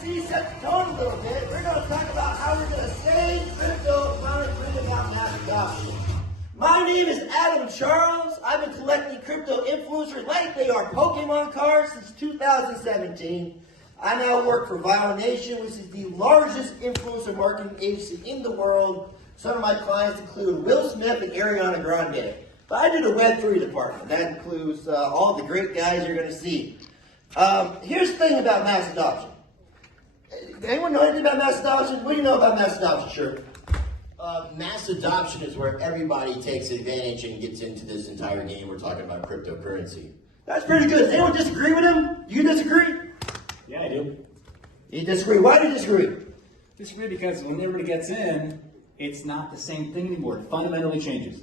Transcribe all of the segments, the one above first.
MC set the tone a little bit. We're going to talk about how we're going to save crypto and finally bring about mass adoption. My name is Adam Charles. I've been collecting crypto influencers like they are Pokemon cards since 2017. I now work for Viral Nation, which is the largest influencer marketing agency in the world. Some of my clients include Will Smith and Ariana Grande. But I do the Web3 department. That includes all the great guys you're going to see. Here's the thing about mass adoption. Anyone know anything about mass adoption? What do you know about mass adoption, Sure? Mass adoption is where everybody takes advantage and gets into this entire game. We're talking about cryptocurrency. That's pretty good. Does anyone disagree with him? You disagree? Yeah, I do. You disagree. Why do you disagree? Disagree because when everybody gets in, it's not the same thing anymore. It fundamentally changes.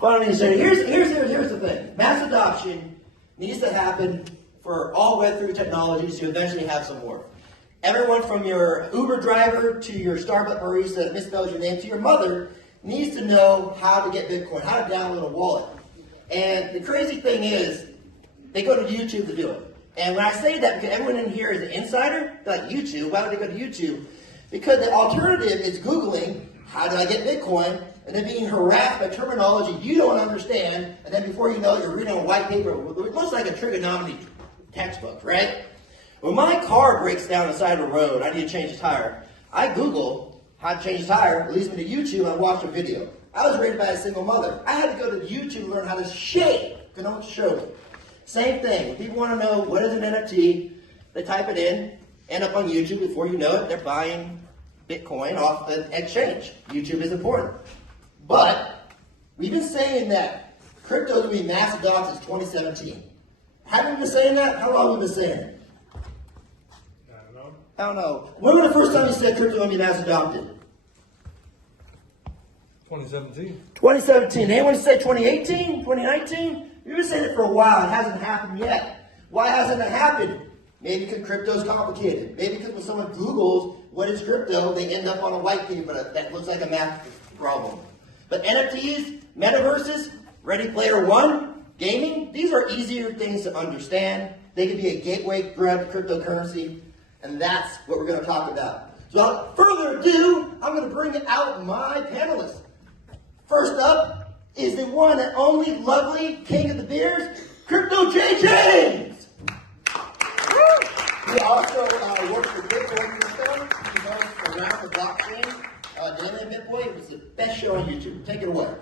Fundamentally changes. Here's the thing. Mass adoption needs to happen for all Web3 technologies to eventually have some work. Everyone from your Uber driver to your Starbucks barista that misspells your name to your mother needs to know how to get Bitcoin, how to download a wallet. And the crazy thing is, they go to YouTube to do it. And when I say that, because everyone in here is an insider, they're like, YouTube, why would they go to YouTube? Because the alternative is Googling, how do I get Bitcoin? And then being harassed by terminology you don't understand, and then before you know it, you're reading a white paper, it looks like a trigonometry textbook, right? When my car breaks down the side of the road, I need to change the tire. I Google how to change the tire, it leads me to YouTube, and I watch a video. I was raised by a single mother. I had to go to YouTube to learn how to shake, because no one showed me. Same thing, when people want to know what is an NFT, they type it in, end up on YouTube, before you know it, they're buying Bitcoin off the exchange. YouTube is important. But we've been saying that crypto is going to be mass adopted since 2017. Haven't we been saying that? How long have we been saying it? I don't know. When was the first time you said crypto going to be mass adopted? 2017. 2017. Anyone say 2018? 2019? We've been saying it for a while. It hasn't happened yet. Why hasn't it happened? Maybe because crypto is complicated. Maybe because when someone Googles what is crypto, they end up on a white paper that looks like a math problem. But NFTs, Metaverses, Ready Player One, gaming, these are easier things to understand. They can be a gateway drug to cryptocurrency, and that's what we're going to talk about. So without further ado, I'm going to bring out my panelists. First up is the one and only lovely king of the beers, Crypto James. He also works for Bitcoin Crypto. He knows around the blockchain. Daily Bitboy, it was the best show on YouTube. Take it away.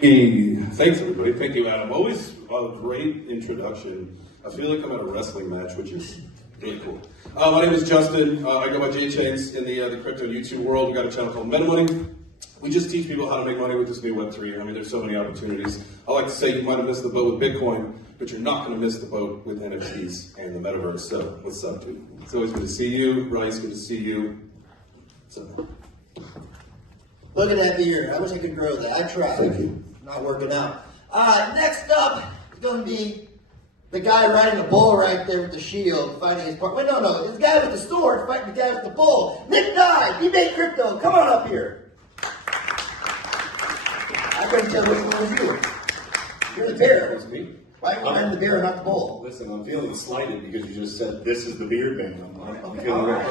Hey, thanks everybody. Thank you, Adam. Always a great introduction. I feel like I'm at a wrestling match, which is really cool. My name is Justin. I go by J-Chains in the crypto YouTube world. We got a channel called MetaMoney. We just teach people how to make money with this new Web3. I mean, there's so many opportunities. I like to say you might have missed the boat with Bitcoin, but you're not going to miss the boat with NFTs and the Metaverse. So, what's up, dude? It's always good to see you. Bryce, good to see you. So. Look at that beard. I wish I could grow that. I tried. Thank you. Not working out. Next up is going to be the guy riding the bull right there with the shield, fighting his part. Wait, no. This guy with the sword fighting the guy with the bull. Nick Dye, he made crypto. Come on up here. I couldn't tell which one was you. You're the bear. It's me. Why are you riding the bear, not the bull? Listen, I'm feeling slighted because you just said this is the beard man. I'm feeling very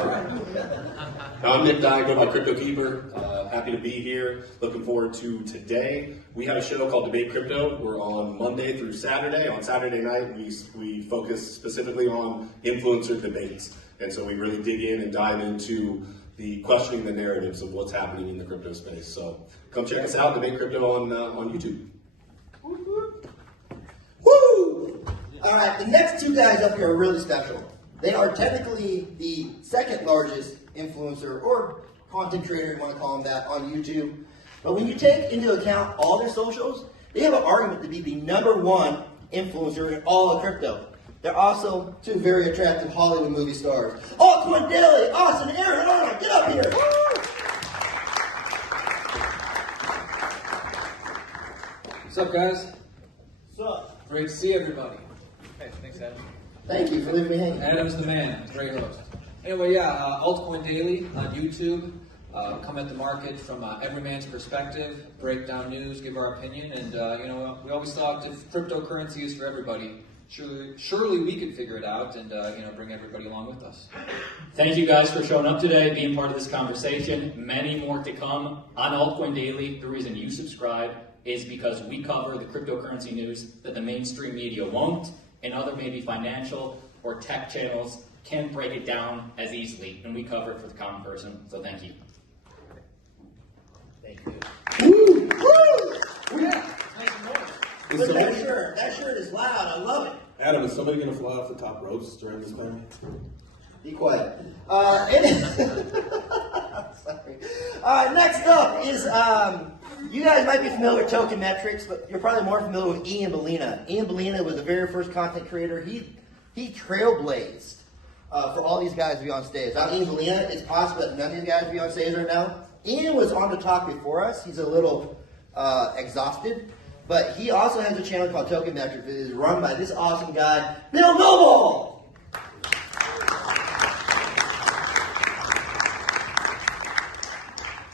I'm Nick Dye, go by Cryptokeeper. Happy to be here. Looking forward to today. We have a show called Debate Crypto. We're on Monday through Saturday. On Saturday night, we focus specifically on influencer debates. And so we really dig in and dive into the questioning the narratives of what's happening in the crypto space. So come check us out, Debate Crypto on YouTube. Woo! All right, the next two guys up here are really special. They are technically the second largest influencer or content creator, you want to call them that, on YouTube. But when you take into account all their socials, they have an argument to be the #1 influencer in all of crypto. They're also two very attractive Hollywood movie stars. Altcoin Daily, Austin, Aaron, Arnold, get up here. What's up, guys? What's up? Great to see everybody. Hey, thanks, Adam. Thank you for leaving me hanging. Adam's the man. Great host. Anyway, yeah, Altcoin Daily on YouTube. Come at the market from every man's perspective, break down news, give our opinion, and we always thought if cryptocurrency is for everybody, surely we can figure it out and bring everybody along with us. Thank you guys for showing up today, being part of this conversation. Many more to come on Altcoin Daily. The reason you subscribe is because we cover the cryptocurrency news that the mainstream media won't, and other maybe financial or tech channels can't break it down as easily, and we cover it for the common person. So thank you. Thank you. Woo! Woo! Yeah. Look at that shirt. That shirt is loud. I love it. Adam, is somebody going to fly off the top ropes during this time? Be quiet. Sorry. Next up is, you guys might be familiar with Token Metrics, but you're probably more familiar with Ian Molina. Ian Molina was the very first content creator. He trailblazed for all these guys to be on stage. Now, Ian Molina, it's possible that none of these guys will be on stage right now. Ian was on the talk before us. He's a little exhausted, but he also has a channel called Token Metrics. It is run by this awesome guy, Bill Noble.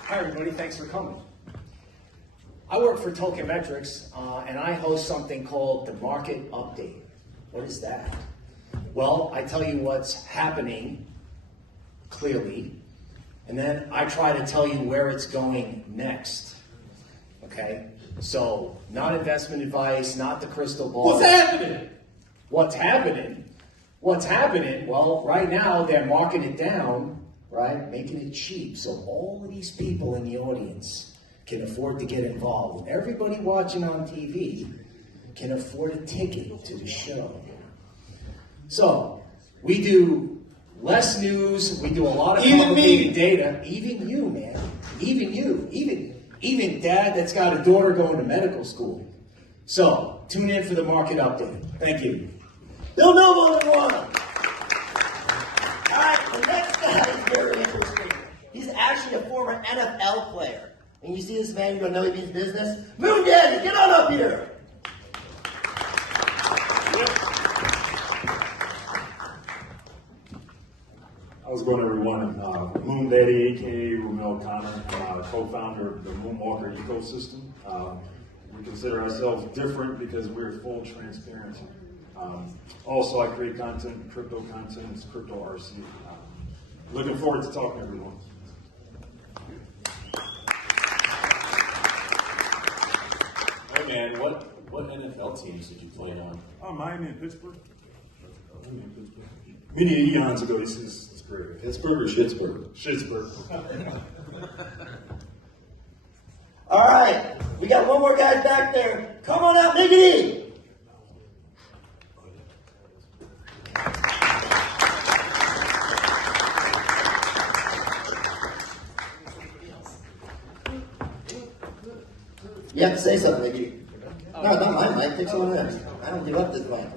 Hi everybody, thanks for coming. I work for Token Metrics, and I host something called the Market Update. What is that? Well, I tell you what's happening clearly, and then I try to tell you where it's going next. Okay? So, not investment advice, not the crystal ball. What's happening? What's happening? What's happening? Well, right now they're marking it down, right? Making it cheap. So all of these people in the audience can afford to get involved. Everybody watching on TV can afford a ticket to the show. So we do less news. We do a lot of complicated data. Even you, man. Even you. Even dad that's got a daughter going to medical school. So tune in for the market update. Thank you. Bill Noble, everyone. All right, the next guy is very interesting. He's actually a former NFL player. And you see this man, you don't know he means business. Moon Daddy, get on up here. How's it going, everyone? Moon Daddy, aka Ramel Connor. I'm a co-founder of the Moonwalker ecosystem. We consider ourselves different because we're full transparency. Also, I create content, crypto content. It's Crypto RC. Looking forward to talking to everyone. Hey man, what NFL teams did you play on? Miami and Pittsburgh. Many eons ago, this is great. Pittsburgh or Schittsburg? Schittsburg. All right, we got one more guy back there. Come on out, make it easy. You have to say something, maybe. No, not my mic. Take someone else. I don't give up this mic.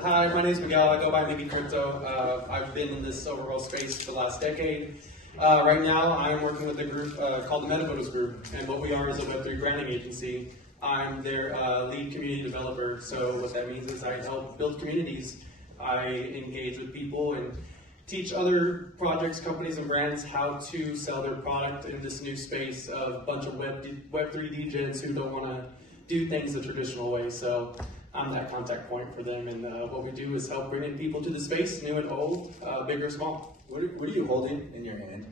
Hi, my name is Miguel. I go by Maybe Crypto. I've been in this overall space for the last decade. Right now, I am working with a group called the Metaverse Group, and what we are is a Web3 branding agency. I'm their lead community developer, so what that means is I help build communities. I engage with people and teach other projects, companies, and brands how to sell their product in this new space of a bunch of Web3 DJs who don't want to do things the traditional way. So I'm that contact point for them, and what we do is help bring in people to the space, new and old, big or small. What are you holding in your hand?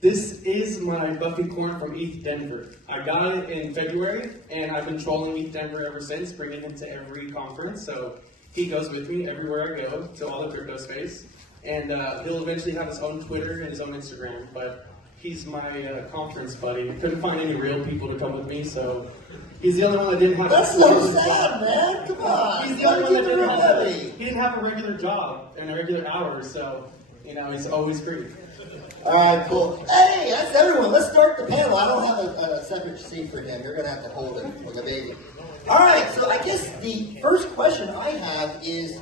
This is my Buffy Corn from ETH Denver. I got it in February, and I've been trolling ETH Denver ever since, bringing him to every conference. So he goes with me everywhere I go, to all the crypto space. And he'll eventually have his own Twitter and his own Instagram, but he's my conference buddy. I couldn't find any real people to come with me, so he's the only one that didn't have That's so sad, man. Come on. He's the only one that didn't have he didn't have a regular job and a regular hours, so he's always free. All right, cool. Hey, that's everyone. Let's start the panel. I don't have a separate seat for him. You're going to have to hold him like a baby. All right, so I guess the first question I have is,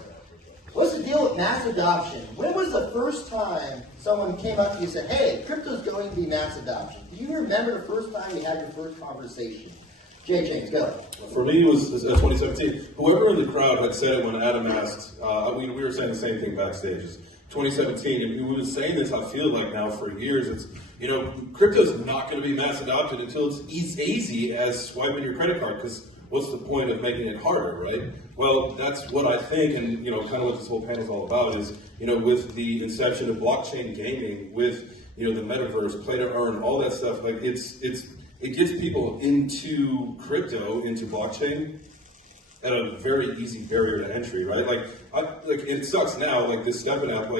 what's the deal with mass adoption? When was the first time someone came up to you and said, hey, crypto's going to be mass adoption? Do you remember the first time you had your first conversation? James, go. For me, it was 2017. Whoever in the crowd had said it when Adam asked, we were saying the same thing backstage. It's 2017, and we've been saying this, I feel like now for years. It's, crypto's not going to be mass adopted until it's as easy as swiping your credit card, because what's the point of making it harder, right? Well, that's what I think, and kind of what this whole panel is all about is, with the inception of blockchain gaming, with the Metaverse, play to earn, all that stuff. Like it gets people into crypto, into blockchain, at a very easy barrier to entry, right? Like it sucks now, like this stepping up,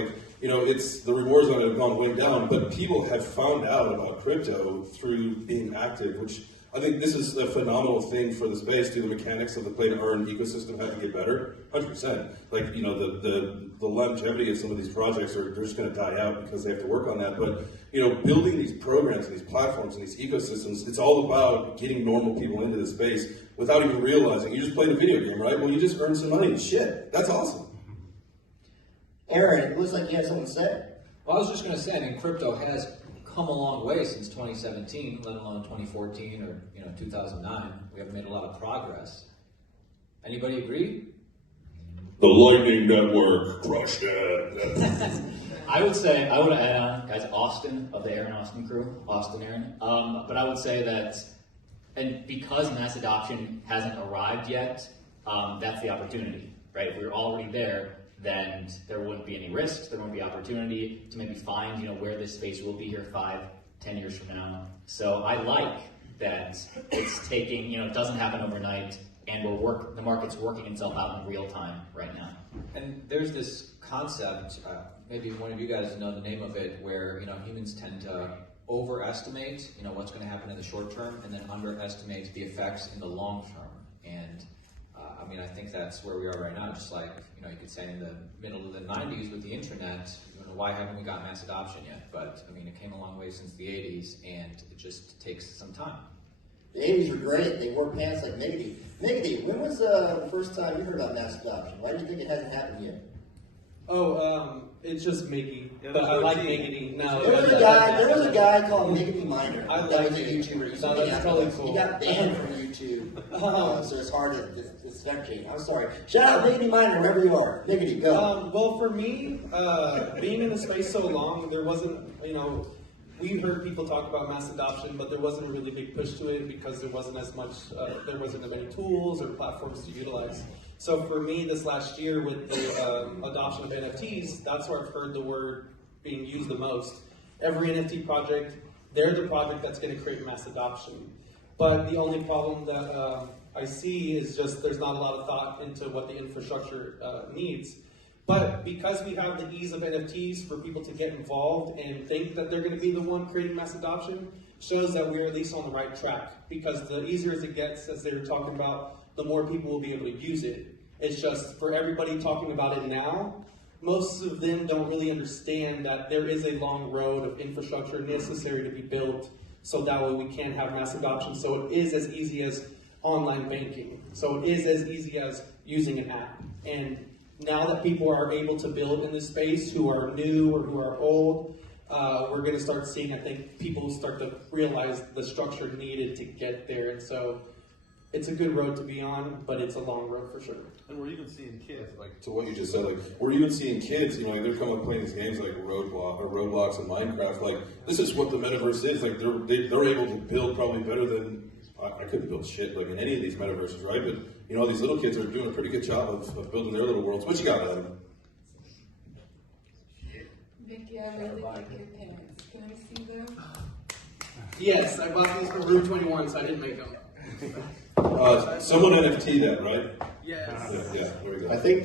it's the rewards on it have gone way down, but people have found out about crypto through being active, which I think this is a phenomenal thing for the space. The mechanics of the play to earn ecosystem have to get better, 100%. Like the longevity of some of these projects they're just going to die out because they have to work on that. But building these programs and these platforms and these ecosystems, it's all about getting normal people into the space without even realizing. You just played a video game, right? Well, you just earned some money. Shit, that's awesome. Aaron, it looks like you had something to say. Well, I was just going to say, crypto has come a long way since 2017, let alone 2014 or 2009. We haven't made a lot of progress. Anybody agree? The Lightning Network crushed it. I would add on, guys, Austin of the Aaron Austin crew, Austin Aaron. But I would say that, and because mass adoption hasn't arrived yet, that's the opportunity, right? If we're already there, then there wouldn't be any risks, there wouldn't be opportunity to maybe find, where this space will be here 5-10 years from now. So I like that it's taking, it doesn't happen overnight, and the market's working itself out in real time right now. And there's this concept, maybe one of you guys know the name of it, where humans tend to overestimate, what's going to happen in the short term, and then underestimate the effects in the long term. And I think that's where we are right now. Just like you could say in the middle of the '90s with the internet, why haven't we got mass adoption yet? But it came a long way since the '80s, and it just takes some time. The 80s were great. They wore pants like Miggity. Miggity, when was the first time you heard about mass adoption? Why do you think it hasn't happened yet? Oh, it's just Mickey. But I like Miggity. No, there was a guy called Miggity Miner. I that like was a it. YouTuber. No, that's totally cool. He got banned from YouTube, so it's hard to differentiate. I'm sorry. Shout out Miggity Miner wherever you are. Miggity, go. Well, for me, being in the space so long, there wasn't, we heard people talk about mass adoption, but there wasn't a really big push to it because there wasn't as much, there wasn't as many tools or platforms to utilize. So for me, this last year with the adoption of NFTs, that's where I've heard the word being used the most. Every NFT project, they're the project that's going to create mass adoption. But the only problem that I see is just there's not a lot of thought into what the infrastructure needs. But because we have the ease of NFTs for people to get involved and think that they're going to be the one creating mass adoption, shows that we're at least on the right track. Because the easier as it gets, as they were talking about, the more people will be able to use it. It's just for everybody talking about it now, most of them don't really understand that there is a long road of infrastructure necessary to be built so that way we can have mass adoption. So it is as easy as online banking. So it is as easy as using an app. And now that people are able to build in this space who are new or who are old, we're going to start seeing, I think, people start to realize the structure needed to get there. And so it's a good road to be on, but it's a long road for sure. And we're even seeing kids, like to what you just said, like we're even seeing kids, they're coming up playing these games like Roblox and Minecraft. Like this is what the metaverse is. Like they're able to build probably better than I couldn't build shit like in any of these metaverses, right? But these little kids are doing a pretty good job of building their little worlds. What you got, Adam? Vicky, I really like your pants. Can I see them? Yes, I bought these from Room 21, so I didn't make them. Someone NFT that, right? Yes. Yeah, there we go. I think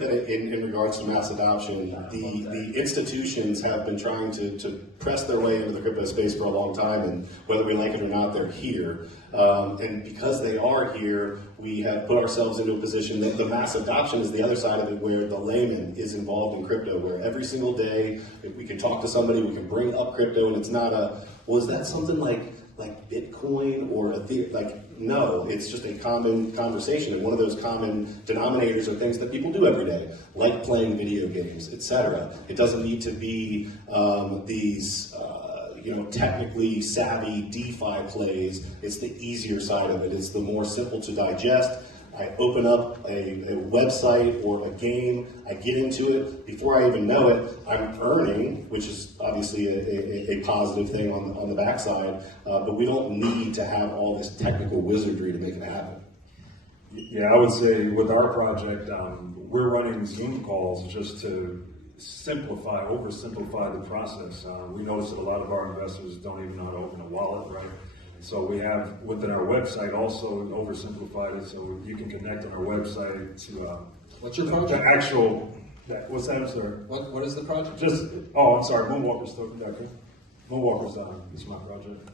that in regards to mass adoption, the institutions have been trying to press their way into the crypto space for a long time, and whether we like it or not, they're here. And because they are here, we have put ourselves into a position that the mass adoption is the other side of it, where the layman is involved in crypto, where every single day we can talk to somebody, we can bring up crypto, and it's not is that something like Bitcoin or Ethereum? Like, no, it's just a common conversation, and one of those common denominators are things that people do every day, like playing video games, etc. It doesn't need to be these technically savvy DeFi plays. It's the easier side of it. It's the more simple to digest. I open up a website or a game, I get into it, before I even know it, I'm earning, which is obviously a positive thing on the backside, but we don't need to have all this technical wizardry to make it happen. Yeah, I would say with our project, we're running Zoom calls just to oversimplify the process. We notice that a lot of our investors don't even know how to open a wallet, right? So we have within our website also oversimplified it so you can connect on our website to What's your project? the actual. What's that? I'm sorry. What is the project? I'm sorry. Moonwalkers. Moonwalkers is my project.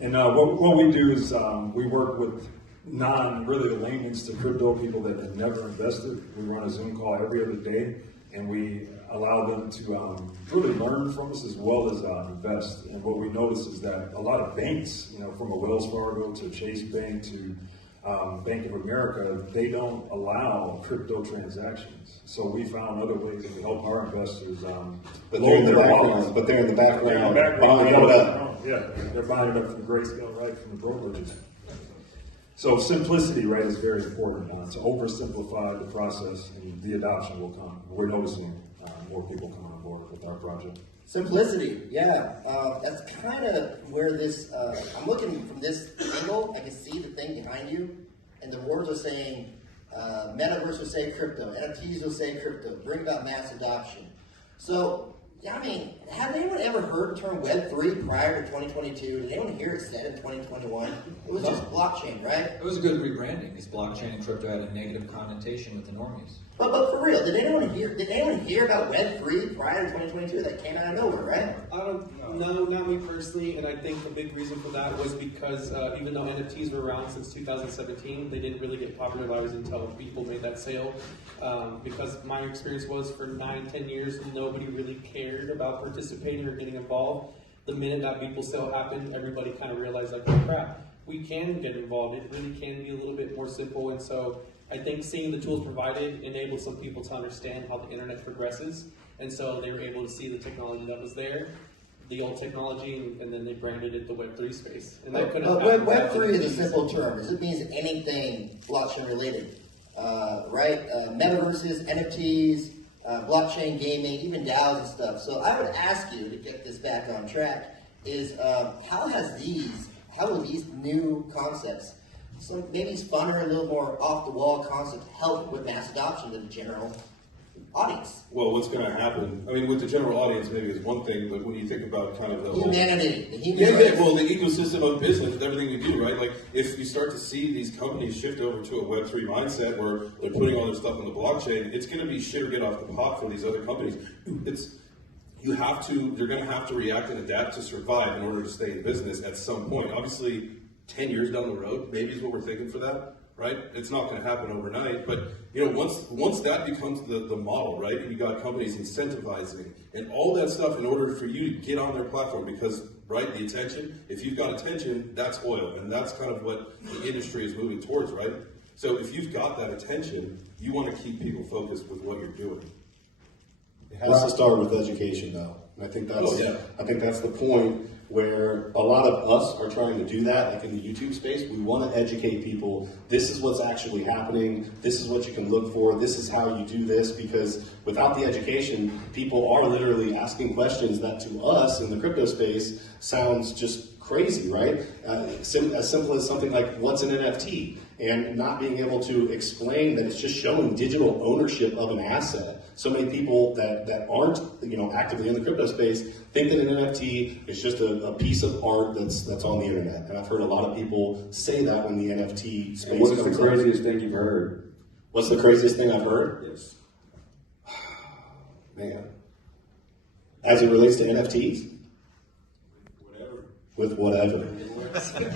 And what we do is we work with really layman's to crypto people that have never invested. We run a Zoom call every other day, and we allow them to really learn from us as well as invest. And what we notice is that a lot of banks, from a Wells Fargo to Chase Bank to Bank of America, they don't allow crypto transactions. So we found other ways to help our investors. But they're in the background, buying it up. Yeah, they're buying it up from Grayscale, right, from the brokerages. So simplicity, right, is very important. To oversimplify the process, and the adoption will come. We're noticing more people coming on board with our project. Simplicity, yeah. That's kind of where this, I'm looking from this angle, I can see the thing behind you, and the words are saying, Metaverse will say crypto, NFTs will say crypto, bring about mass adoption. So, yeah, I mean, have anyone ever heard the term Web3 prior to 2022? Did anyone hear it said in 2021? It was just blockchain, right? It was a good rebranding, because blockchain and crypto had a negative connotation with the normies. But for real, did anyone hear about Web3 prior to 2022? That came out of nowhere, right? I don't know, not me personally, and I think the big reason for that was because even though NFTs were around since 2017, they didn't really get popularized until people made that sale. Because my experience was for 9-10 years, nobody really cared about participating or getting involved. The minute that Beeple sale happened, everybody kind of realized, like, oh crap, we can get involved. It really can be a little bit more simple, and so I think seeing the tools provided enabled some people to understand how the internet progresses, and so they were able to see the technology that was there, the old technology, and then they branded it the Web3 space. And that couldn't happen. Web3 is a simple term. It means anything blockchain related, right? Metaverses, NFTs, blockchain gaming, even DAOs and stuff. So I would ask you to get this back on track: is how will these new concepts, so maybe funner, a little more off-the-wall concepts, help with mass adoption to the general audience? Well, what's going to happen? I mean, with the general audience, maybe is one thing, but when you think about kind of the humanity, the ecosystem of business, with everything we do, right? Like, if you start to see these companies shift over to a Web3 mindset where they're putting all their stuff on the blockchain, it's going to be shit or get off the pot for these other companies. You're going to have to react and adapt to survive in order to stay in business at some point. Obviously, 10 years down the road, maybe is what we're thinking for that, right? It's not going to happen overnight, but once that becomes the model, right? And you got companies incentivizing and all that stuff in order for you to get on their platform, because, right, the attention, if you've got attention, that's oil, and that's kind of what the industry is moving towards, right? So if you've got that attention, you want to keep people focused with what you're doing. It has to start with education, though. And I think that's the point where a lot of us are trying to do that, like in the YouTube space. We want to educate people. This is what's actually happening. This is what you can look for. This is how you do this, because without the education, people are literally asking questions that to us in the crypto space sounds just crazy, right? As simple as something like, what's an NFT? And not being able to explain that it's just showing digital ownership of an asset. So many people that aren't actively in the crypto space think that an NFT is just a piece of art that's on the internet. And I've heard a lot of people say that when the NFT space comes up. What's the craziest thing you've heard? What's the craziest thing I've heard? Yes. Man. As it relates to NFTs? With whatever.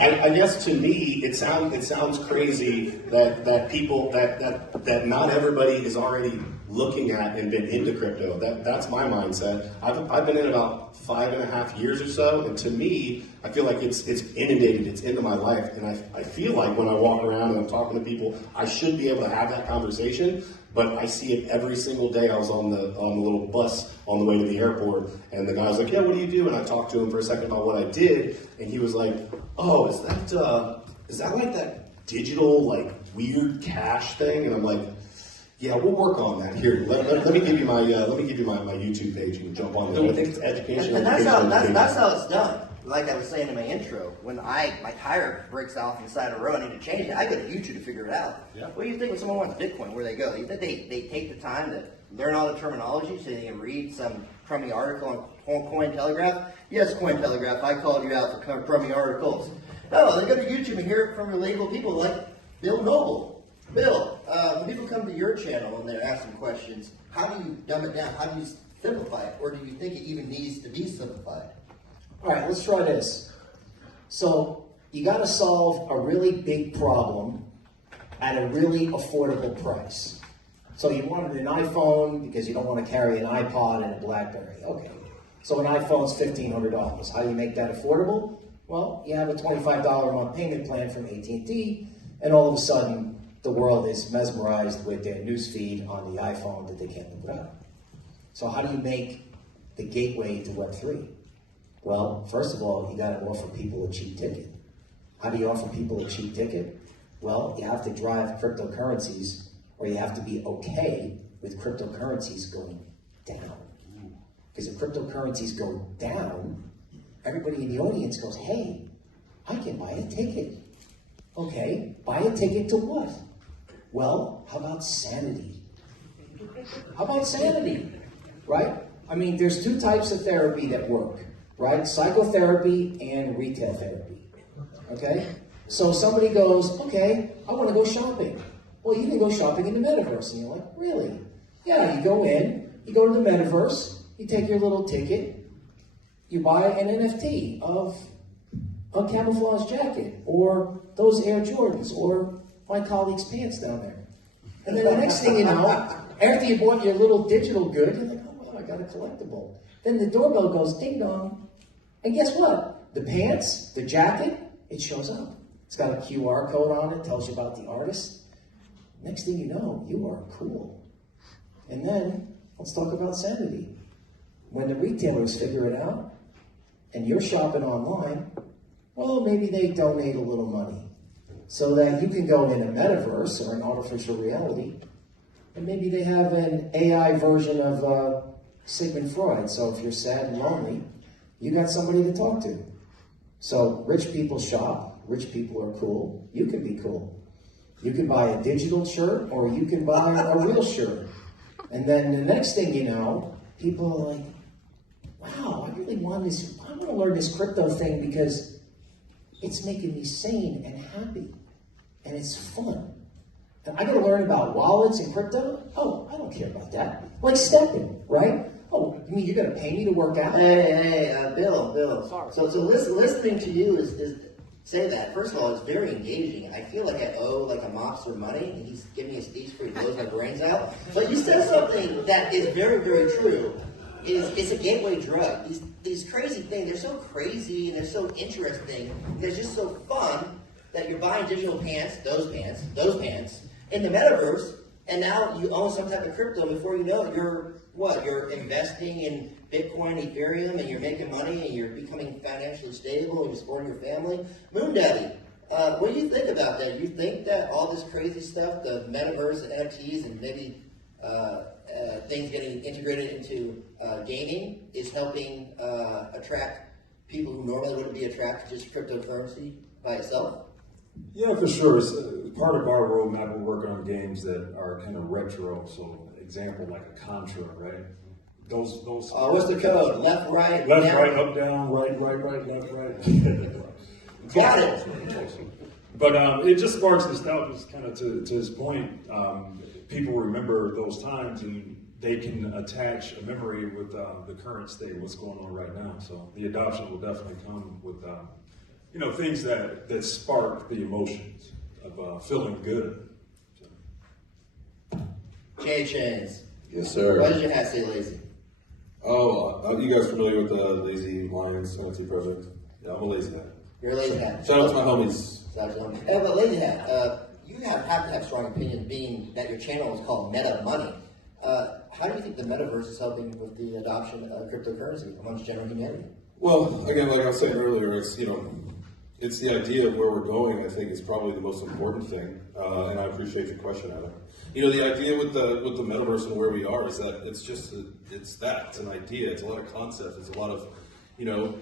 I guess to me, it sounds crazy that people that not everybody is already looking at and been into crypto. That's my mindset. I've been in about 5.5 years or so, and to me, I feel like it's inundated. It's into my life, and I feel like when I walk around and I'm talking to people, I should be able to have that conversation. But I see it every single day. I was on the little bus on the way to the airport, and the guy was like, "Yeah, what do you do?" And I talked to him for a second about what I did, and he was like, "Oh, is that like that digital like weird cash thing, and I'm like, yeah, we'll work on that. Here, let me give you my my YouTube page. You can jump on there. I think it's education. And that's how it's done. Like I was saying in my intro, when my tire breaks off on the side of the road, I need to change it. I go to YouTube to figure it out. Yeah. What do you think when someone wants Bitcoin? Where they go? You think they take the time to learn all the terminology so they can read some crummy article on Cointelegraph? Yes, Cointelegraph. I called you out for crummy articles. No, they go to YouTube and hear it from relatable people like Bill Noble. Bill, when people come to your channel and they're asking questions, how do you dumb it down? How do you simplify it? Or do you think it even needs to be simplified? All right, let's try this. So you got to solve a really big problem at a really affordable price. So you wanted an iPhone because you don't want to carry an iPod and a BlackBerry. Okay. So an iPhone's $1,500. How do you make that affordable? Well, you have a $25 a month payment plan from AT&T, and all of a sudden, the world is mesmerized with their newsfeed on the iPhone that they can't live without. So how do you make the gateway to Web3? Well, first of all, you got to offer people a cheap ticket. How do you offer people a cheap ticket? Well, you have to drive cryptocurrencies, or you have to be okay with cryptocurrencies going down. Because if cryptocurrencies go down, everybody in the audience goes, hey, I can buy a ticket. Okay, buy a ticket to what? Well, how about sanity? How about sanity, right? I mean, there's two types of therapy that work, right? Psychotherapy and retail therapy, okay? So somebody goes, okay, I want to go shopping. Well, you can go shopping in the Metaverse. And you're like, really? Yeah, you go in, you go to the Metaverse, you take your little ticket, you buy an NFT of a camouflage jacket, or those Air Jordans, or my colleague's pants down there. And then the next thing you know, after you bought your little digital good, you're like, oh, wow, I got a collectible. Then the doorbell goes ding dong. And guess what? The pants, the jacket, it shows up. It's got a QR code on it, tells you about the artist. Next thing you know, you are cool. And then, let's talk about sanity. When the retailers figure it out, and you're shopping online, well, maybe they donate a little money so that you can go in a metaverse or an artificial reality, and maybe they have an AI version of Sigmund Freud. So if you're sad and lonely, you got somebody to talk to. So rich people shop, rich people are cool, you can be cool. You can buy a digital shirt or you can buy a real shirt. And then the next thing you know, people are like, wow, I really want this, I want to learn this crypto thing because it's making me sane and happy. And it's fun. And I got to learn about wallets and crypto? Oh, I don't care about that. Like stepping, right? Oh, you mean you're going to pay me to work out? Hey, Bill. So listening to you is say that. First of all, it's very engaging. I feel like I owe like a mobster money, and he's giving me a speech where he blows my brains out. But you said something that is very, very true. It's a gateway drug. These crazy things, they're so crazy and they're so interesting. And they're just so fun that you're buying digital pants, those pants, in the metaverse, and now you own some type of crypto. Before you know it, you're investing in Bitcoin, Ethereum, and you're making money, and you're becoming financially stable, and you're supporting your family. Moon Daddy, what do you think about that? You think that all this crazy stuff, the metaverse and NFTs, and maybe things getting integrated into gaming is helping attract people who normally wouldn't be attracted to just cryptocurrency by itself? Yeah, for sure. It's part of our roadmap. We're working on games that are kind of retro. So, example like a Contra, right? Those. What's the code? Left, right, left, down. right, up, down, right, left, right. Got it. But it just sparks nostalgia. Just kind of to his point. People remember those times, and they can attach a memory with the current state, what's going on right now. So the adoption will definitely come with things that spark the emotions of feeling good. So. J-Chains. Yes, sir. Why did your hat say lazy? Oh, you guys familiar with the Lazy Lions NFT project? Yeah, I'm a lazy hat. You're a lazy hat. Shout out to my homies. Hey, but lazy hat, you have to have strong opinions, being that your channel is called MetaMoney. How do you think the metaverse is helping with the adoption of cryptocurrency amongst general humanity? Well, again, like I was saying earlier, it's It's the idea of where we're going, I think, is probably the most important thing, and I appreciate your question, Adam. You know, the idea with the metaverse and where we are is that it's an idea, it's a lot of concepts, it's a lot of, you know,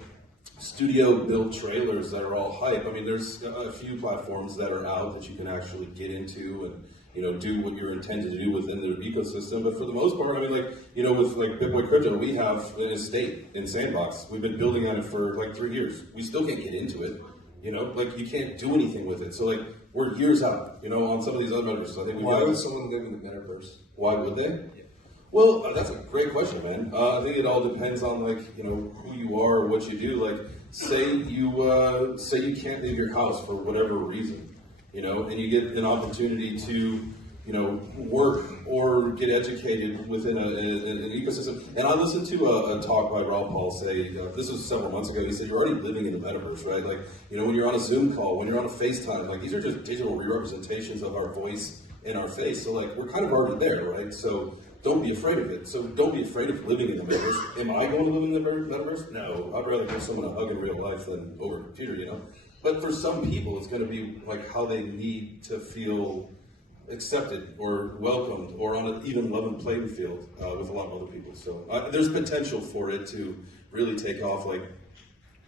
studio-built trailers that are all hype. I mean, there's a few platforms that are out that you can actually get into and, you know, do what you're intended to do within their ecosystem. But for the most part, I mean, like, you know, with like Bitcoin Crypto, we have an estate in Sandbox. We've been building on it for like 3 years. We still can't get into it. You know, like you can't do anything with it. So like we're years out, you know, on some of these other metaverses. I think Why would someone live in the metaverse? Why would they? Yeah. Well, that's a great question, man. I think it all depends on like, you know, who you are or what you do. Like say you can't leave your house for whatever reason, you know, and you get an opportunity to, you know, work or get educated within an ecosystem. And I listened to a talk by Rob Paul say, this was several months ago, he said, you're already living in the metaverse, right? Like, you know, when you're on a Zoom call, when you're on a FaceTime, like these are just digital re-representations of our voice and our face. So like, we're kind of already there, right? So don't be afraid of it. So don't be afraid of living in the metaverse. Am I going to live in the metaverse? No, I'd rather give someone a hug in real life than over a computer, you know? But for some people, it's going to be like how they need to feel accepted or welcomed or on an even level playing field with a lot of other people. So there's potential for it to really take off like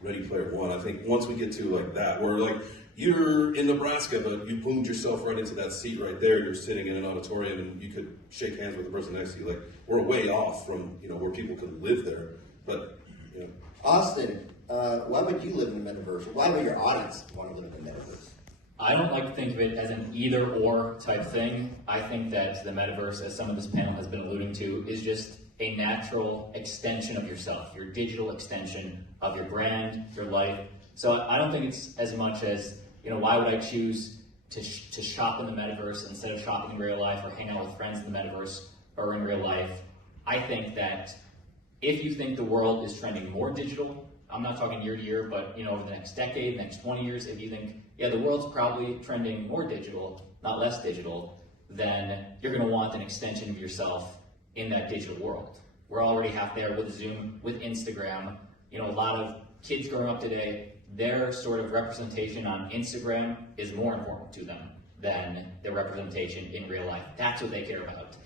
Ready Player One. I think once we get to like that, where like you're in Nebraska, but you boomed yourself right into that seat right there, you're sitting in an auditorium and you could shake hands with the person next to you. Like we're way off from, you know, where people could live there. But, you know. Austin, why would you live in the metaverse? Why would your audience want to live in the metaverse? I don't like to think of it as an either-or type thing. I think that the metaverse, as some of this panel has been alluding to, is just a natural extension of yourself, your digital extension of your brand, your life. So I don't think it's as much as, you know, why would I choose to shop in the metaverse instead of shopping in real life or hang out with friends in the metaverse or in real life? I think that if you think the world is trending more digital, I'm not talking year to year, but, you know, over the next decade, next 20 years, if you think, yeah, the world's probably trending more digital, not less digital, then you're going to want an extension of yourself in that digital world. We're already half there with Zoom, with Instagram. You know, a lot of kids growing up today, their sort of representation on Instagram is more important to them than their representation in real life. That's what they care about.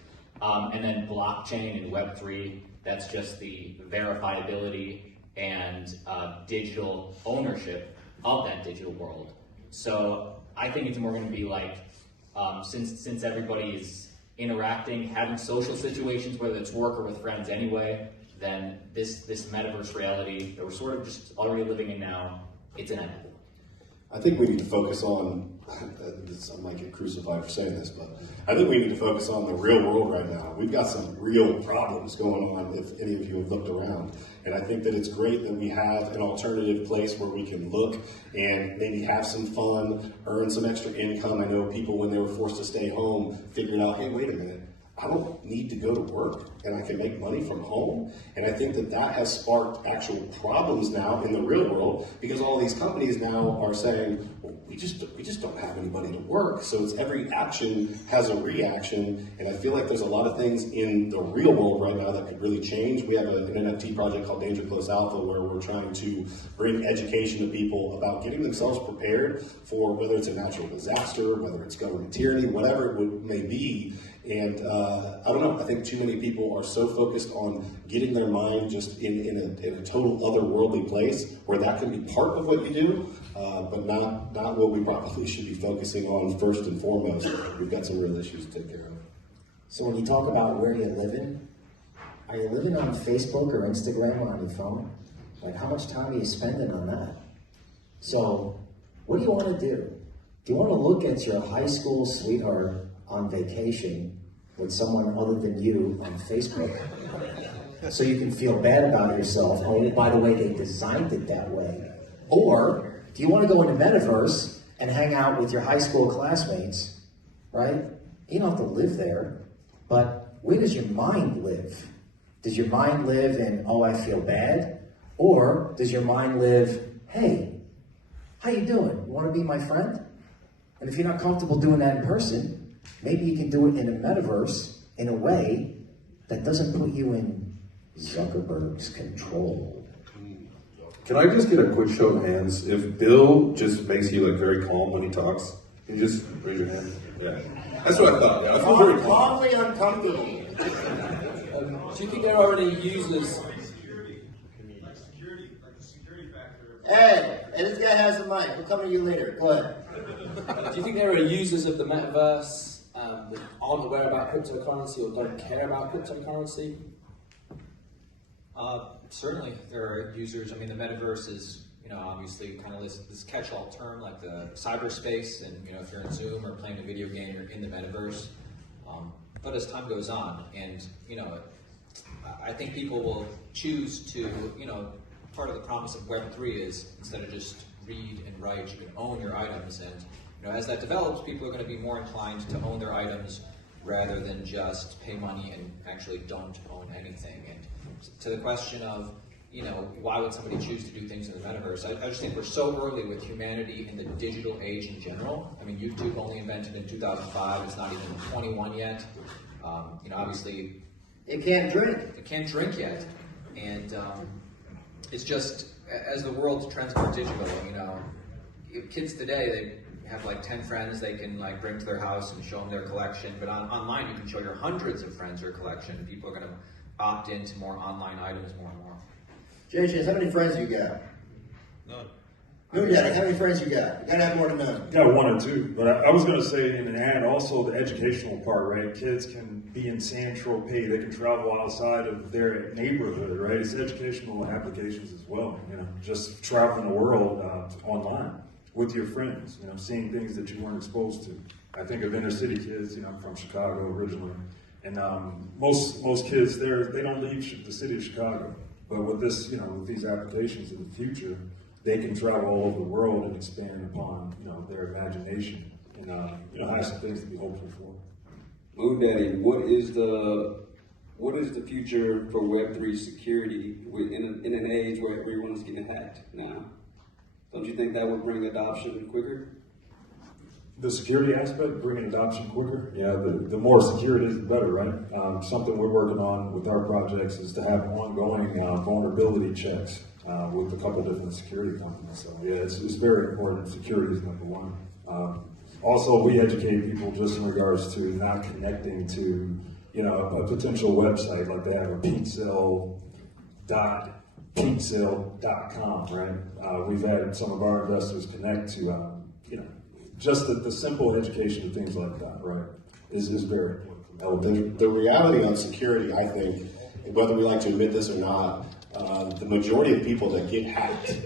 And then blockchain and Web3, that's just the verifiability and digital ownership of that digital world. So I think it's more going to be like, since everybody is interacting, having social situations, whether it's work or with friends anyway, then this metaverse reality that we're sort of just already living in now, it's inevitable. I think we need to focus on, I might get crucified for saying this, but I think we need to focus on the real world right now. We've got some real problems going on if any of you have looked around. And I think that it's great that we have an alternative place where we can look and maybe have some fun, earn some extra income. I know people, when they were forced to stay home, figured out, hey, wait a minute, I don't need to go to work and I can make money from home. And I think that that has sparked actual problems now in the real world, because all these companies now are saying, well, we just don't have anybody to work. So it's every action has a reaction. And I feel like there's a lot of things in the real world right now that could really change. We have an NFT project called Danger Close Alpha where we're trying to bring education to people about getting themselves prepared for whether it's a natural disaster, whether it's government tyranny, whatever it may be. And I don't know, I think too many people are so focused on getting their mind just in a total otherworldly place where that can be part of what you do, but not what we probably should be focusing on first and foremost. We've got some real issues to take care of. So when you talk about where you're living, are you living on Facebook or Instagram or on your phone? Like, how much time are you spending on that? So what do you want to do? Do you want to look at your high school sweetheart on vacation with someone other than you on Facebook so you can feel bad about yourself? Oh, by the way, they designed it that way. Or do you want to go into Metaverse and hang out with your high school classmates, right? You don't have to live there, but where does your mind live? Does your mind live in, oh, I feel bad? Or does your mind live, hey, how you doing? You want to be my friend? And if you're not comfortable doing that in person, maybe you can do it in a metaverse in a way that doesn't put you in Zuckerberg's control. Can I just get a quick show of hands? If Bill just makes you like very calm when he talks, can you just raise your hand? Yeah. That's what I thought. I feel very calm. Calmly uncomfortable. Do you think there are any users? Hey, this guy has a mic. We'll come to you later. Go ahead. Do you think there are users of the metaverse that aren't aware about cryptocurrency or don't care about cryptocurrency? Certainly, there are users. I mean, the metaverse is, obviously kind of this catch-all term, like the cyberspace, and if you're in Zoom or playing a video game, you're in the metaverse. But as time goes on, and I think people will choose to, part of the promise of Web3 is instead of just read and write, you can own your items, and as that develops, people are going to be more inclined to own their items rather than just pay money and actually don't own anything. And to the question of, why would somebody choose to do things in the metaverse? I just think we're so early with humanity in the digital age in general. I mean, YouTube only invented in 2005. It's not even 21 yet. Obviously, it can't drink. It can't drink yet, and it's just as the world trends more digital. Kids today they have like 10 friends they can like bring to their house and show them their collection. But online, you can show your hundreds of friends your collection. People are going to opt into more online items more and more. JJ, how many friends you got? None. Moondaddy, how many friends you got? You gotta have more than none. Got one or two, but I was going to say in an ad also the educational part, right? Kids can be in Saint-Tropez, they can travel outside of their neighborhood, right? It's educational applications as well, just traveling the world online with your friends, seeing things that you weren't exposed to. I think of inner city kids, I'm from Chicago originally, and most kids there, they don't leave the city of Chicago. But with this, with these applications in the future, they can travel all over the world and expand upon, their imagination and, have some things to be hopeful for. Moondaddy, what is the future for Web3 security in an age where everyone is getting hacked now? Don't you think that would bring adoption quicker? The security aspect, bringing adoption quicker, the more secure it is, the better, right? Something we're working on with our projects is to have ongoing vulnerability checks with a couple different security companies. So it's very important. Security is number one. Also, we educate people just in regards to not connecting to, a potential website like they have a peatsale.com, right? We've had some of our investors connect to, just the simple education of things like that, right, is very important. The reality on security, I think, whether we like to admit this or not, the majority of people that get hacked,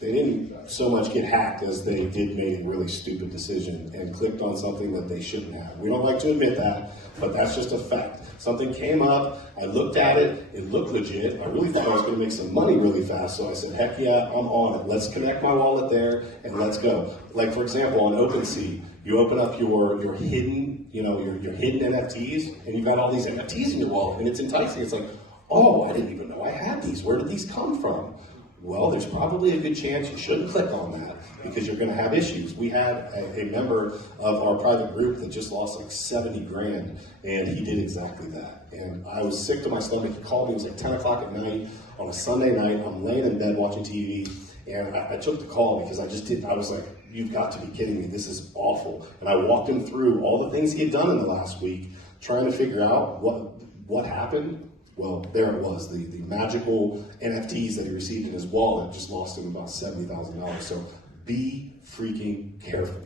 they didn't so much get hacked as they did make a really stupid decision and clicked on something that they shouldn't have. We don't like to admit that, but that's just a fact. Something came up, I looked at it, it looked legit. I really thought I was going to make some money really fast, so I said, heck yeah, I'm on it. Let's connect my wallet there and let's go. Like for example, on OpenSea, you open up your hidden, your hidden NFTs, and you've got all these NFTs in your wallet, and it's enticing. It's like, oh, I didn't even know I had these. Where did these come from? Well, there's probably a good chance you shouldn't click on that because you're going to have issues. We had a member of our private group that just lost like 70 grand, and he did exactly that. And I was sick to my stomach. He called me. It was like 10 o'clock at night on a Sunday night. I'm laying in bed watching TV, and I took the call because I was like, you've got to be kidding me. This is awful. And I walked him through all the things he had done in the last week, trying to figure out what happened. Well, there it was, the magical NFTs that he received in his wallet just lost him about $70,000. So be freaking careful.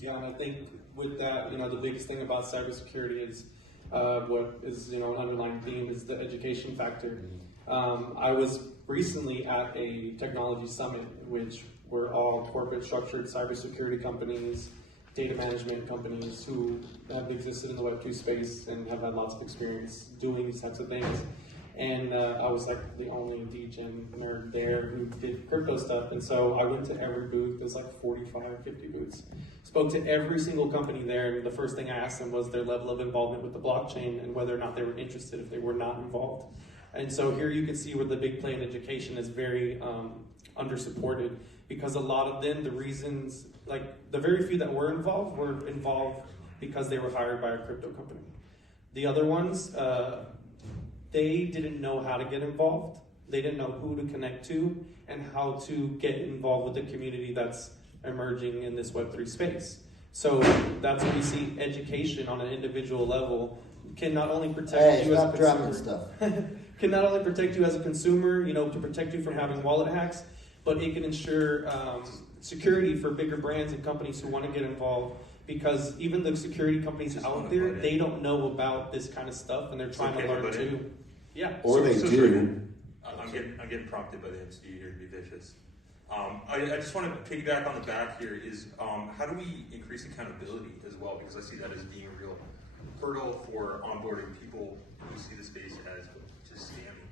Yeah, and I think with that, the biggest thing about cybersecurity is what is, an underlying theme is the education factor. I was recently at a technology summit, which were all corporate structured cybersecurity companies, data management companies who have existed in the Web2 space and have had lots of experience doing these types of things. And I was like the only degen nerd there who did crypto stuff. And so I went to every booth. There's like 45, 50 booths. Spoke to every single company there. And the first thing I asked them was their level of involvement with the blockchain and whether or not they were interested if they were not involved. And so here you can see where the big play in education is very under-supported, because a lot of them, the reasons, like the very few that were involved because they were hired by a crypto company. The other ones, they didn't know how to get involved, They didn't know who to connect to and how to get involved with the community that's emerging in this Web3 space. So that's when we see education on an individual level can not only protect you as a consumer, can not only protect you as a consumer, to protect you from having wallet hacks, but it can ensure security for bigger brands and companies who want to get involved. Because even the security companies out there, they don't know about this kind of stuff, and they're trying to learn too. Yeah. Or they do. I'm getting prompted by the MC here to be vicious. I just want to piggyback on the back here is how do we increase accountability as well? Because I see that as being a real hurdle for onboarding people who see the space as just scammy.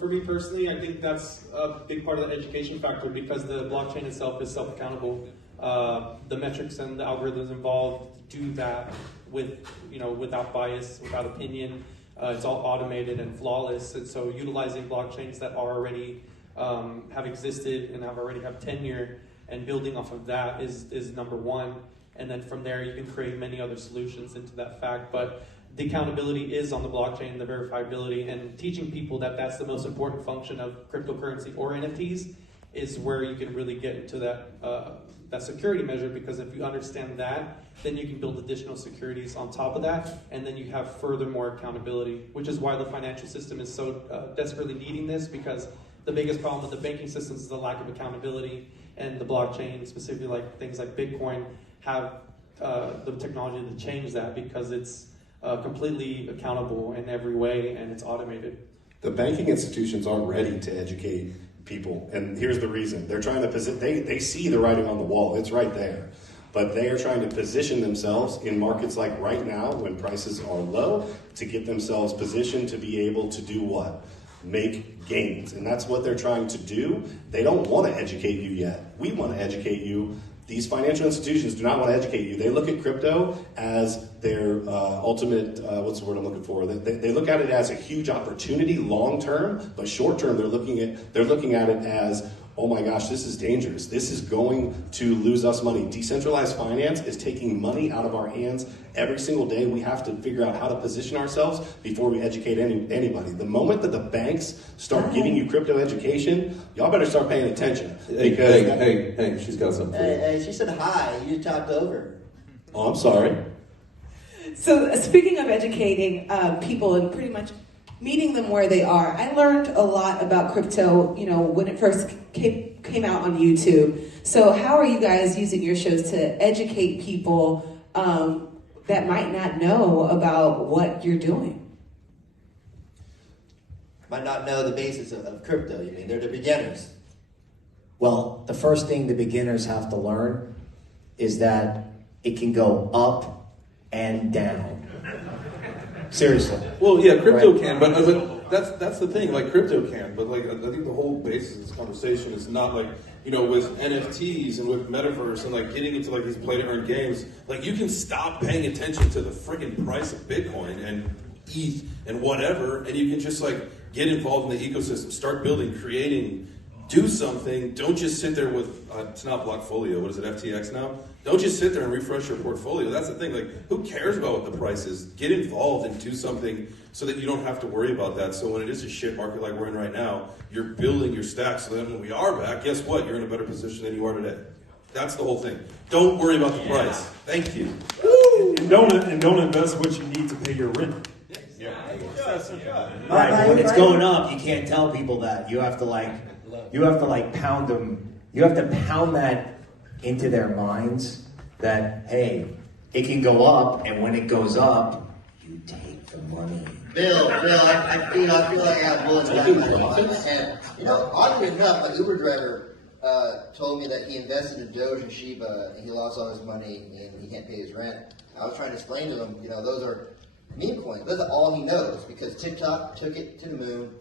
For me personally, I think that's a big part of the education factor because the blockchain itself is self-accountable. The metrics and the algorithms involved do that without bias, without opinion. It's all automated and flawless. And so utilizing blockchains that are already have existed and have tenure and building off of that is number one. And then from there, you can create many other solutions into that fact. But the accountability is on the blockchain, the verifiability, and teaching people that that's the most important function of cryptocurrency or NFTs is where you can really get into that security measure, because if you understand that, then you can build additional securities on top of that, and then you have furthermore accountability, which is why the financial system is so desperately needing this, because the biggest problem with the banking systems is the lack of accountability, and the blockchain, specifically like things like Bitcoin, have the technology to change that because it's completely accountable in every way and it's automated. The banking institutions aren't ready to educate people, and here's the reason. They're trying to they see the writing on the wall. It's right there. But they are trying to position themselves in markets like right now when prices are low to get themselves positioned to be able to do what? Make gains. And that's what they're trying to do. They don't want to educate you yet. We want to educate you. These financial institutions do not want to educate you. They look at crypto as their ultimate, what's the word I'm looking for? They look at it as a huge opportunity long term, but short term they're looking at it as, oh my gosh, this is dangerous. This is going to lose us money. Decentralized finance is taking money out of our hands every single day. We have to figure out how to position ourselves before we educate anybody. The moment that the banks start giving you crypto education, y'all better start paying attention. Hey, she's got something. Hey, she said hi. You talked over. Oh, I'm sorry. So speaking of educating people and pretty much meeting them where they are, I learned a lot about crypto, when it first came out on YouTube. So how are you guys using your shows to educate people that might not know about what you're doing? Might not know the basis of crypto. You mean they're the beginners? Well, the first thing the beginners have to learn is that it can go up and down. Seriously. Well, yeah, crypto Right. can, but that's the thing. Like crypto can, but like I think the whole basis of this conversation is not like with NFTs and with Metaverse and like getting into like these play-to-earn games. Like you can stop paying attention to the freaking price of Bitcoin and ETH and whatever, and you can just like get involved in the ecosystem, start building, creating, do something. Don't just sit there with it's not Blockfolio. What is it? FTX now. Don't just sit there and refresh your portfolio. That's the thing. Like, who cares about what the price is? Get involved and do something so that you don't have to worry about that. So when it is a shit market like we're in right now, you're building your stacks. So then when we are back, guess what? You're in a better position than you are today. That's the whole thing. Don't worry about the price. Thank you. And don't invest what you need to pay your rent. Right, but when it's going up, you can't tell people that. You have to pound them. You have to pound that into their minds that, hey, it can go up, and when it goes up, you take the money. Bill, I feel like I have bullets down my head. Oddly enough, my Uber driver told me that he invested in Doge and Shiba, and he lost all his money, and he can't pay his rent. I was trying to explain to him, those are meme coins. That's all he knows, because TikTok took it to the moon.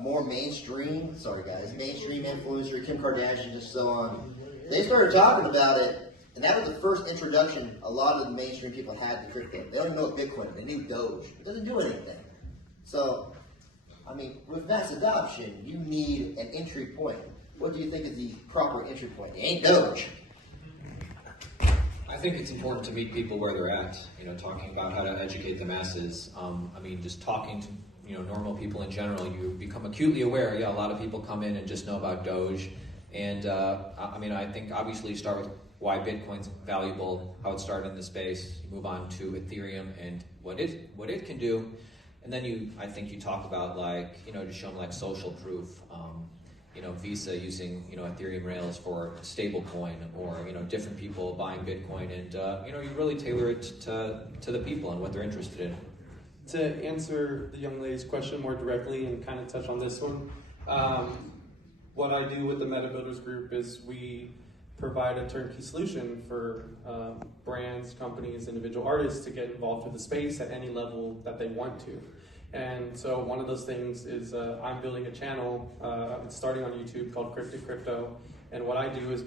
More mainstream influencer, Kim Kardashian, and so on. They started talking about it, and that was the first introduction a lot of the mainstream people had to crypto. They don't even know what Bitcoin is. They knew Doge. It doesn't do anything. So, with mass adoption, you need an entry point. What do you think is the proper entry point? It ain't Doge. I think it's important to meet people where they're at, talking about how to educate the masses. Just talking normal people in general, you become acutely aware. Yeah, a lot of people come in and just know about Doge, and I think obviously you start with why Bitcoin's valuable, how it started in the space. You move on to Ethereum and what it can do, and then I think you talk about just showing social proof. Visa using Ethereum rails for stablecoin, or different people buying Bitcoin, and you really tailor it to the people and what they're interested in. To answer the young lady's question more directly and kind of touch on this one, what I do with the Meta Builders group is we provide a turnkey solution for brands, companies, individual artists to get involved with the space at any level that they want to. And so one of those things is I'm building a channel. It's starting on YouTube called Crypto, and what I do is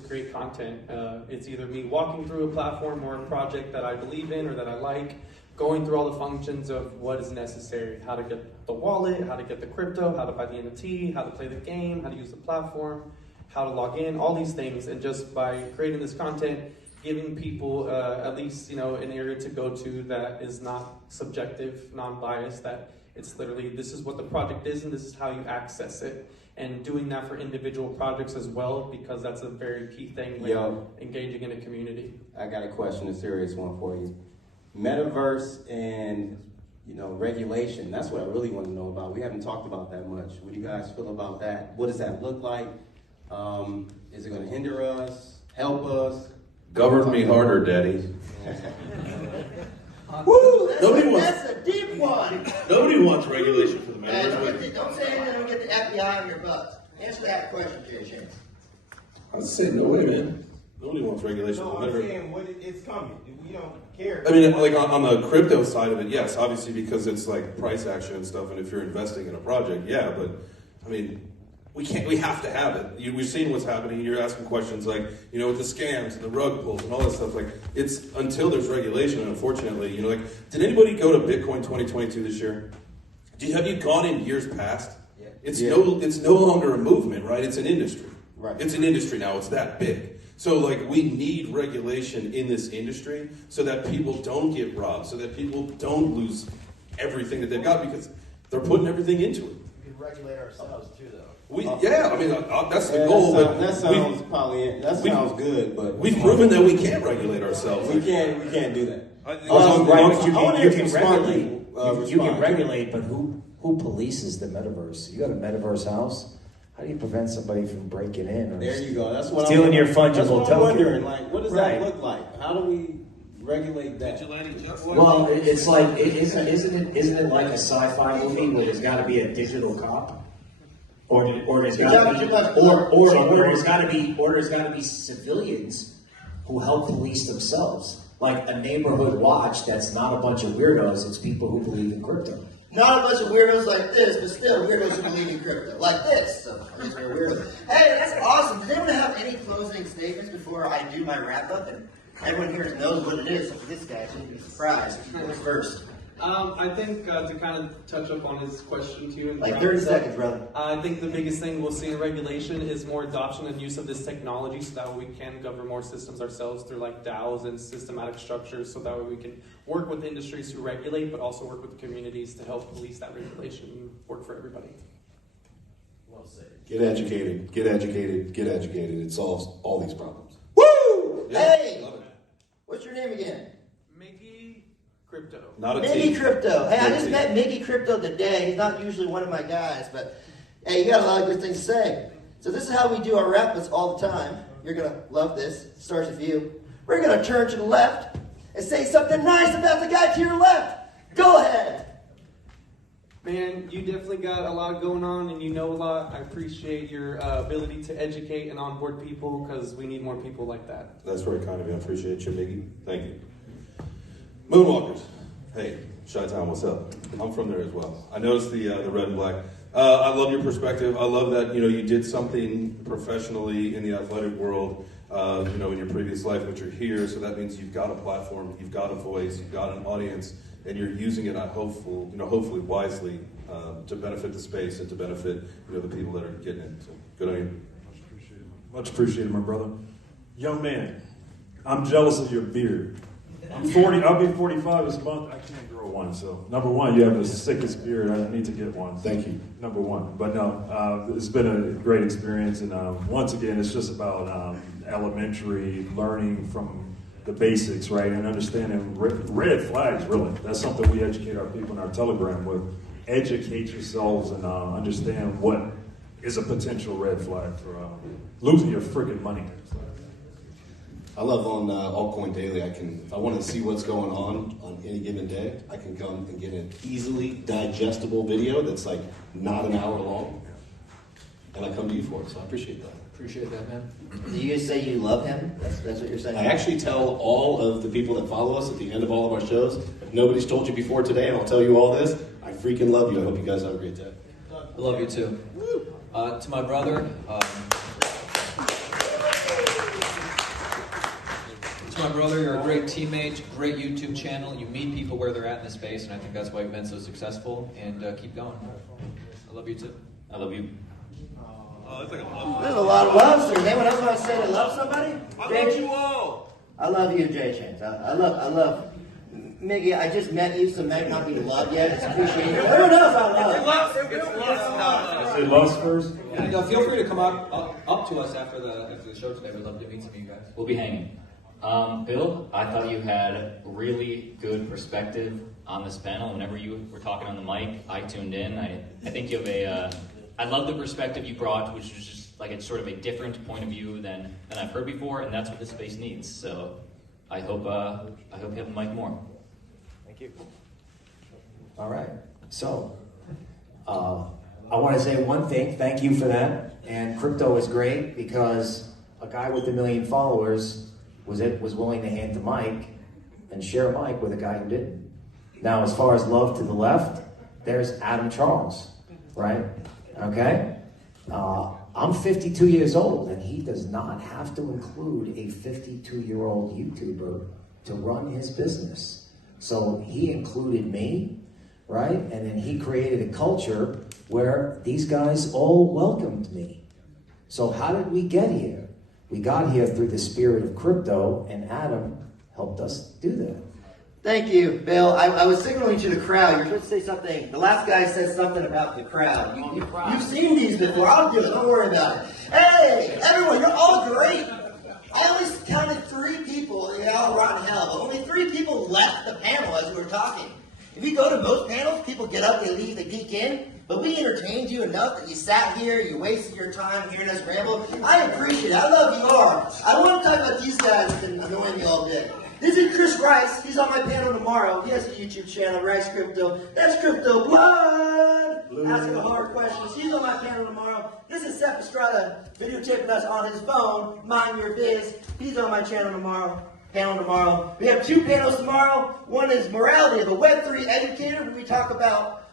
create content. It's either me walking through a platform or a project that I believe in or that I like, going through all the functions of what is necessary, how to get the wallet, how to get the crypto, how to buy the NFT, how to play the game, how to use the platform, how to log in, all these things. And just by creating this content, giving people at least an area to go to that is not subjective, non-biased, that it's literally this is what the project is and this is how you access it, and doing that for individual projects as well, because that's a very key thing when engaging in a community. I got a question, a serious one for you. Metaverse and regulation, that's what I really want to know about. We haven't talked about that much. What do you guys feel about that? What does that look like? Is it going to hinder us, help us? Govern me harder, Daddy. Woo! Nobody That's a deep one. Nobody wants regulation for the metaverse. Don't say anything. Don't get the FBI on your butt. Answer that question, Jay James. I was saying, no way, man. Nobody wants regulation No, for the I'm metaverse. saying it's coming. We don't care. I mean, on the crypto side of it, yes, obviously because it's price action and stuff, and if you're investing in a project, yeah, but I mean, we have to have it. We've seen what's happening. You're asking questions with the scams and the rug pulls and all that stuff. It's until there's regulation, unfortunately. Did anybody go to Bitcoin 2022 this year? Have you gone in years past? Yeah. It's no longer a movement, right? It's an industry. Right. It's an industry now. It's that big. So we need regulation in this industry so that people don't get robbed, so that people don't lose everything that they've got because they're putting everything into it. We can regulate ourselves too, though. That's the goal. That sounds good, but we've proven that we can't regulate ourselves. We can't do that. You can regulate, but who polices the metaverse? You got a metaverse house. How do you prevent somebody from breaking in or there you go? That's what stealing your fungible that's what token? I'm wondering. What does that look like? How do we regulate that? Well, it's isn't it like a sci-fi movie where there's got to be a digital cop, or there's got to be civilians who help police themselves, like a neighborhood watch that's not a bunch of weirdos. It's people who believe in crypto. Not a bunch of weirdos like this, but still weirdos who believe in crypto. Like this. So, hey, that's awesome. Does anyone have any closing statements before I do my wrap up? And everyone here knows what it is, so for this guy shouldn't be surprised. Who goes first? I think to kind of touch up on his question too. Like 30 seconds, brother. I think the biggest thing we'll see in regulation is more adoption and use of this technology so that way we can govern more systems ourselves through DAOs and systematic structures, so that way we can work with industries to regulate, but also work with the communities to help police that regulation and work for everybody. Well said. Get educated, get educated, get educated. It solves all these problems. Woo! Yeah, hey! What's your name again? Crypto. Miggy Crypto. Hey, I just met Miggy Crypto today. He's not usually one of my guys, but hey, you got a lot of good things to say. So this is how we do our wrap-ups all the time. You're going to love this. It starts with you. We're going to turn to the left and say something nice about the guy to your left. Go ahead. Man, you definitely got a lot going on and you know a lot. I appreciate your ability to educate and onboard people because we need more people like that. That's very kind of you. I appreciate you, Miggy. Thank you. Moonwalkers. Hey, Chi-Town, what's up? I'm from there as well. I noticed the red and black. I love your perspective. I love that you did something professionally in the athletic world, in your previous life, but you're here. So that means you've got a platform, you've got a voice, you've got an audience, and you're using it, hopefully wisely to benefit the space and to benefit the people that are getting it. So good on you. Much appreciated, my brother. Young man, I'm jealous of your beard. I'm 40. I'll be 45 this month. I can't grow one. So number one, you have the sickest beard. I need to get one. Thank you. Number one. But no, it's been a great experience. And once again, it's just about elementary learning from the basics, right? And understanding red flags, really. That's something we educate our people in our Telegram with. Educate yourselves and understand what is a potential red flag for losing your freaking money. I love on Altcoin Daily. I want to see what's going on any given day. I can come and get an easily digestible video that's like not an hour long, and I come to you for it. So I appreciate that. Appreciate that, man. Do you say you love him? That's what you're saying? I actually tell all of the people that follow us at the end of all of our shows, if nobody's told you before today, and I'll tell you all this, I freaking love you. I hope you guys have a great day. I love you too. To my brother, you're a great teammate, great YouTube channel. You meet people where they're at in the space, and I think that's why you've been so successful. And keep going. I love you too. I love you. There's a lot of love, sir. Anyone else want to say they love somebody? I love you all. I love you, J Chains. I love. Miggy, I just met you, so might not be love yet. It's appreciated. Everyone else I love. I say lust first. Yeah, feel free to come up to us after the show today. We'd love to meet some of you guys. We'll be hanging. Bill, I thought you had really good perspective on this panel. Whenever you were talking on the mic, I tuned in. I think you have I love the perspective you brought, which was just like it's sort of a different point of view than I've heard before, and that's what this space needs. So I hope you have the mic more. Thank you. All right. So I want to say one thing. Thank you for that. And crypto is great because a guy with 1 million followers was willing to hand the mic and share a mic with a guy who didn't. Now, as far as love to the left, there's Adam Charles, right? Okay? I'm 52 years old, and he does not have to include a 52-year-old YouTuber to run his business. So he included me, right? And then he created a culture where these guys all welcomed me. So how did we get here? We got here through the spirit of crypto, and Adam helped us do that. Thank you, Bill. I was signaling to the crowd. You're supposed to say something. The last guy said something about the crowd. You've seen these before. I'll do it. Don't worry about it. Hey, everyone, you're all great. I only counted 3 people. They all rotten hell, but only 3 people left the panel as we were talking. If you go to most panels, people get up, they leave, they geek in. But we entertained you enough that you sat here, you wasted your time hearing us ramble. I appreciate it. I love you all. I don't want to talk about these guys that have been annoying me all day. This is Chris Rice. He's on my panel tomorrow. He has a YouTube channel, Rice Crypto. That's Crypto Blood. Asking the hard questions. He's on my panel tomorrow. This is Seth Estrada videotaping us on his phone. Mind your biz. He's on my channel tomorrow. Panel tomorrow. We have 2 panels tomorrow. One is morality of a Web3 educator, where we talk about,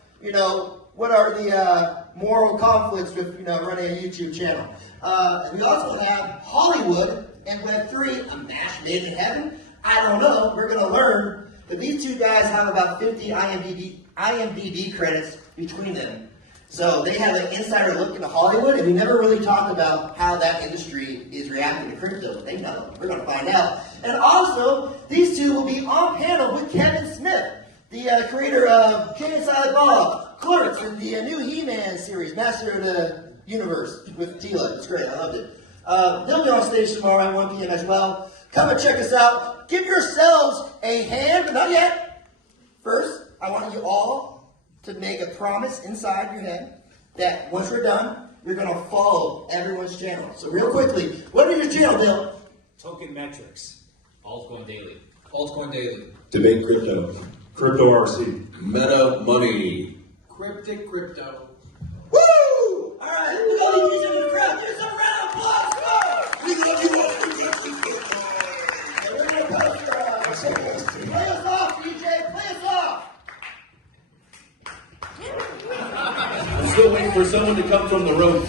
what are the moral conflicts with, running a YouTube channel. And we also have Hollywood and Web3, a match made in heaven. I don't know. We're going to learn. But these 2 guys have about 50 IMDb credits between them. So they have an insider look into Hollywood, and we never really talked about how that industry is reacting to crypto. They know. We're going to find out. And also, these 2 will be on panel with Kevin Smith, the creator of King and Silent Bob, Clerks, and the new He-Man series, Master of the Universe, with Tila. It's great. I loved it. They'll be on stage tomorrow at 1 p.m. as well. Come and check us out. Give yourselves a hand, but not yet. First, I want you all to make a promise inside your head that once we're done, you're going to follow everyone's channel. So real quickly, what are your channel, Bill? Token Metrics. Altcoin Daily. Altcoin Daily. Debate Crypto. Crypto RC. MetaMoney. Cryptic Crypto. Woo! All right, look at all the music in the crowd. Give us a round of applause. Go! We love you all. We're going to post play us off, DJ. Play us off. I'm still waiting for someone to come from the rope.